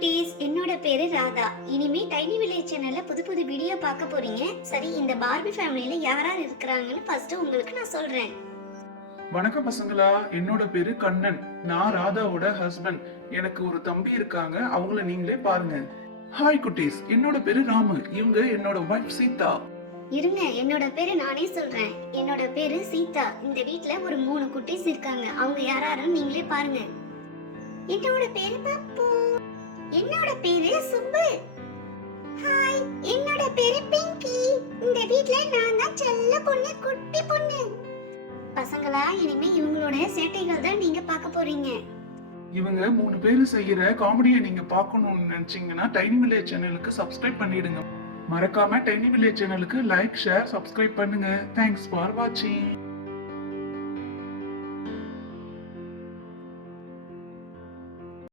குட்டீஸ், என்னோட பேரு ராதா. இனிமே டைனி வில்லேஜ் சேனல்ல புது புது வீடியோ பார்க்க போறீங்க. சரி, இந்த பார்பி ஃபேமிலியில யார் யார் இருக்கிறாங்கன்னு ஃபர்ஸ்ட் உங்களுக்கு நான் சொல்றேன். வணக்கம் பசங்களா, என்னோட பேரு கண்ணன். நான் ராதாவோட ஹஸ்பண்ட். எனக்கு ஒரு தம்பி இருக்காங்க, அவங்கள நீங்களே பாருங்க. ஹாய் குட்டீஸ், என்னோட பேரு ராமு. இவங்க என்னோட வைஃப் சீதா. இருங்க, என்னோட பேரு நானே சொல்றேன். என்னோட பேரு சீதா. இந்த வீட்ல ஒரு 3 குட்டீஸ் இருக்காங்க. அவங்க யாராருன்னு நீங்களே பாருங்க. என்னோட பேரு பப்பு. என்னோட பேரு சுப்பு. ஹாய், என்னோட பேரு பிங்கி. இந்த வீட்ல நான் தான் செல்ல பொண்ணு, குட்டி பொண்ணு. பசங்களா, இனிமே இவங்களோட சேட்டைகள் தான் நீங்க பார்க்க போறீங்க. இவங்க 3 பேரு செய்யற காமெடியை நீங்க பார்க்கணும்னு நினைச்சீங்கன்னா டைனி வில்லேஜ் சேனலுக்கு சப்ஸ்கிரைப் பண்ணிடுங்க. மறக்காம டைனி வில்லேஜ் சேனலுக்கு லைக், ஷேர், சப்ஸ்கிரைப் பண்ணுங்க. தேங்க்ஸ் ஃபார் வாட்சிங்.